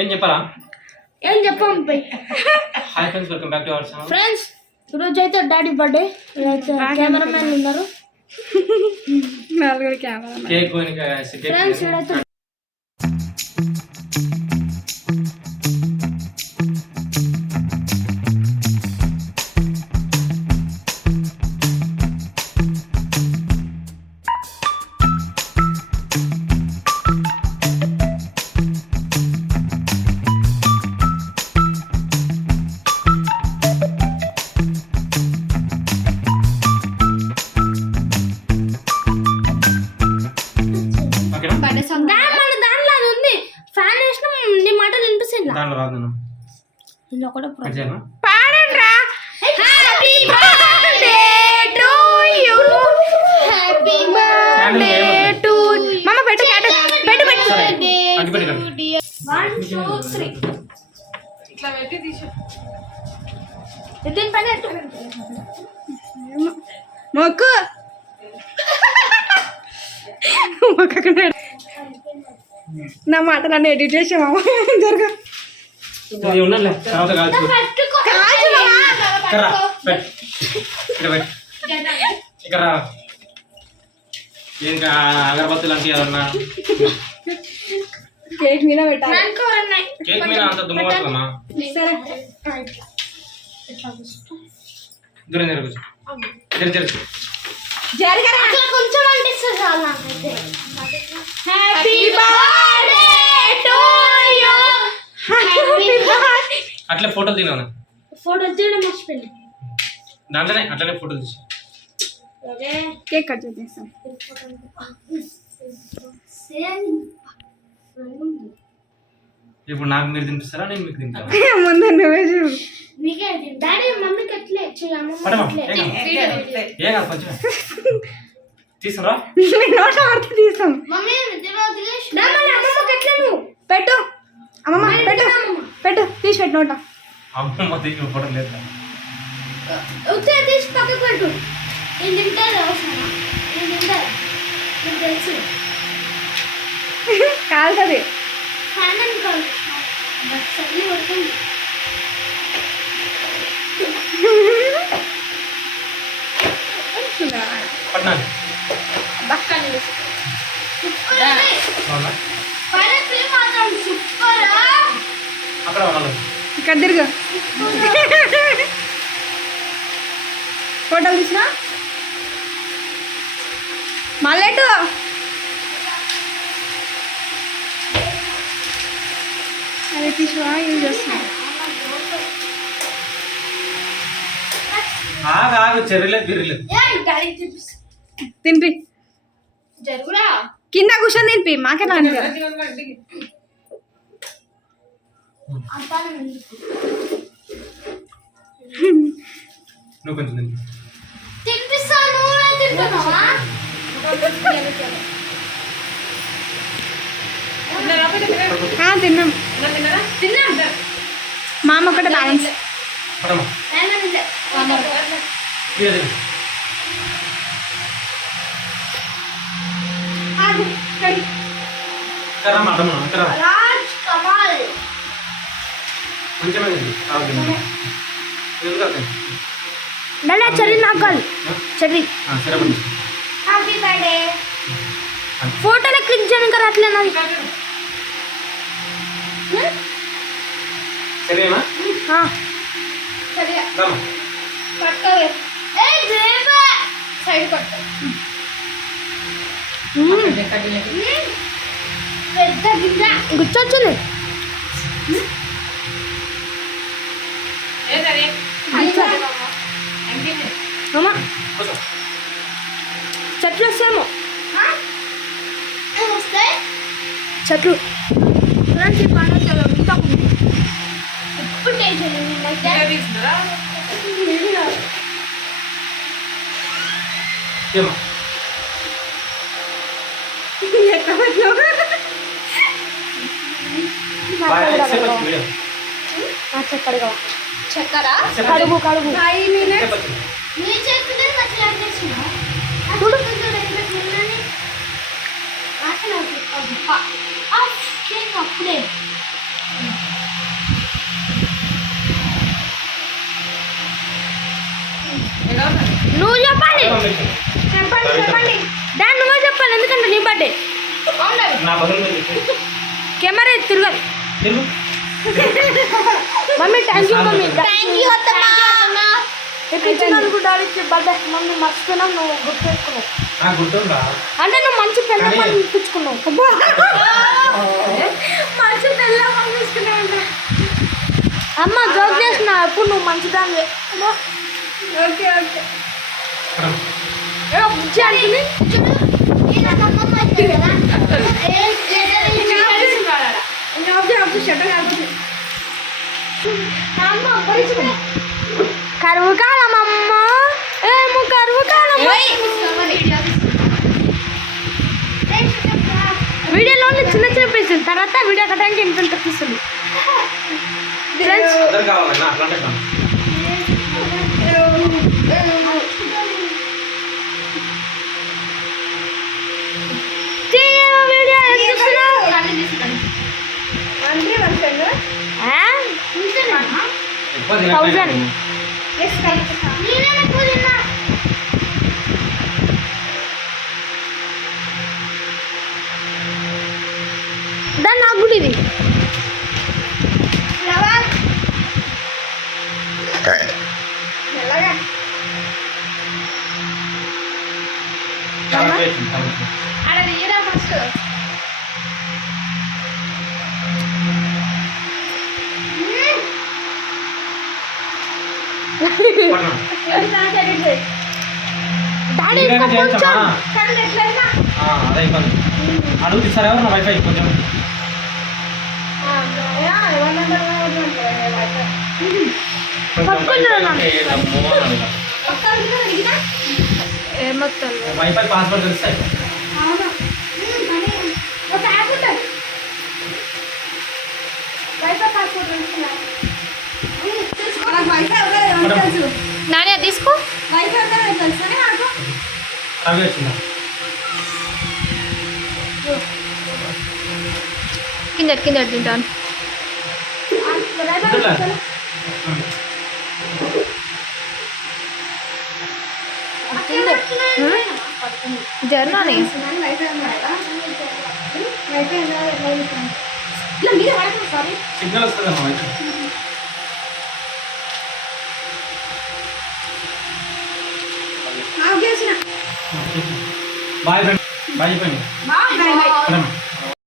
ఏం చెప్పాలా? ఏం చెప్పాం పై. Hi friends, welcome back to our channel. Friends, ఈరోజు అయితే డాడీ బర్త్డే. కెమెరామెన్ ఉన్నారు, నలుగురు కెమెరా. కేక్ కొని ఫ్రెండ్స్ ఇక్కడైతే దాంట్లో అది ఉంది. ఫ్యాన్ వేసిన నీ మాట వినిపిస్తుంది. దాంట్లో రాదు నేను. ఇందులో కూడా పాడండ్రా. Happy birthday to you, happy birthday to మమ్మ. పెట్టు పెట్టు పెట్టు అగ్గి పెట్టి కదా. 1 2 3 ఇట్లా పెట్టి తీసు. దీని పైన మొక్కు మొక్కకుండా నా మాట నన్ను ఎడిట్ చేసామా జరుగు. ఇది ఉన్నలే తర్వాత కాల్చు. కర్రా పెట్టు. ఇక్కడ పెట్టు. ఇక్కడ రా. ఇంకా అగరబత్తులు అంటే ఏదన్నా కేక్ మీద పెట్టాలి. కేక్ మీద అంత దుమ్ము పడుతుందమ్మా. సరే దూరం జరగచ్చు. జరగచ్చు. జరగరా. కొంచెం అంటిస్తుంది చాలు నాకైతే. Happy birthday to you, happy birthday. అట్లే ఫోటోలు తిన్నాను. ఫోటో తీయడం మర్చిపోయింది. దాంట్లోనే అట్లనే ఫోటోలు తీసి కేక్ కట్ చేసేస్తాం. ఇప్పుడు నాకు మీరు తినిపిస్తారా, నేను మీకు తింటాను? ముందు నువ్వే చూడు. మీకే డాడీ మమ్మీకి ఎట్లే పడమా ఏం కాదు కొంచెం తీసుకురా. నోట్లో పడితే తీస్తాం. మమ్మీ అమ్మమ్మకి ఎట్లా నువ్వు పెట్టు అమ్మమ్మ, పెట్టు పెట్టు తీసి పెట్టు నోట. అమ్మమ్మ తీసిన ఫోటో లేదు. ఉత్తే తీసి పక్కకు పెట్టు. నేను తింటాను అవసరమా? నేను తింటాను, నీకు తెలుసు. కాలుతుంది. ఫ్యాన్ అనుకోవాలి, బస్ అన్నీ పడుతుంది. పట్నాలి. అక్కడ వాళ్ళు ఇక్కడ తిరుగు. ఫోటోలు తీసినా మళ్ళెట్టు. అదే తీసినా యూజ్ చేస్తున్నా. ఆగు చెర్రలేదు తిరగలేదు. తినిపి. జరుగురా కింద కూర్చొని తినిపి. మాకెలా అంటే నువ్వు కొంచెం తిని. తినిపిస్తాను. తింటున్నావా? తిన్నాం. తిన్నాం. మా అమ్మ ఒకటే బ్యాలెన్స్. పడమా కర్రా మటమా కర్రా రాజ్ కమాల్. కొంచెమే డాడీ చెర్రీ నాకాల్. చెర్రీ సరే పడి. Happy birthday. ఫోటోలో క్లిక్ చేయడానికి రావట్లేదు. సరేమా సరే రామా పట్టుకోవే. ఏ గ్రేబే సైడ్ పట్టు. పెద్ద గింజ గుర్తొచ్చింది. అమ్మా చెట్లు వస్తాయేమో. చెట్లు ఇప్పుడు ఏమా చక్కరా కడుగు కడుగు. నీ చేతిలో లేదు. నువ్వు చెప్పాలి. చెప్పండి దాన్ని నువ్వే చెప్పాలి, ఎందుకంటే నీ బర్త్డే. నా బదులు మీరు చెప్పండి. కెమెరా తిరగాలి. తిరుగు. Mummy thank you mummy. Thank you అత్తమ్మ. ఇప్పించినందుకు డాడీకి బర్త్డే. మమ్మీ మర్చిపోయినావు, నువ్వు గుర్తు పెట్టుకున్నావు. నాకు గుర్తుందా? అంటే నువ్వు మంచి పెళ్ళమని ఇప్పించుకున్నావు. మంచి పెళ్ళమని తీసుకున్నావు. అమ్మ జోక్ చేసిన అప్పుడు నువ్వు మంచిదాన్ని. ఓకే ఓకే బుజ్జి అంటుంది. కరువు కాలం అమ్మ, ఏమో కరువు కాలం. వీడియోలో చిన్న చిన్న పీసులు, తర్వాత వీడియో కట్టడానికి ఇంత పీసులు. అందరు కావాలన్నా అట్లాంటి కాదు. ఎక్కువ తినట్లేదు. దాన్ని నాకు కూడా ఇది చాలా చేసింది, చాలా చేసింది. పట్టుకోండి. డాడీ ఇంకా ఇంకా కొంచెం. చేయొచ్చమ్మా? అదే ఇబ్బంది. అడుగు తీసారు ఎవరు నా వైఫై కొంచెం. పట్టుకొని రా నాన్న. కొంచెం ఏమొత్తాను వైఫై పాస్వర్డ్ తెలిస్తే నానే తీసుకో. అవి వచ్చిందా? కింద కింద తింటాను. జర్నాని సిగ్నల్ వస్తుందమ్మా వైఫై. బాయ్ ఫ్రెండ్, బాయ్ చెప్పండి.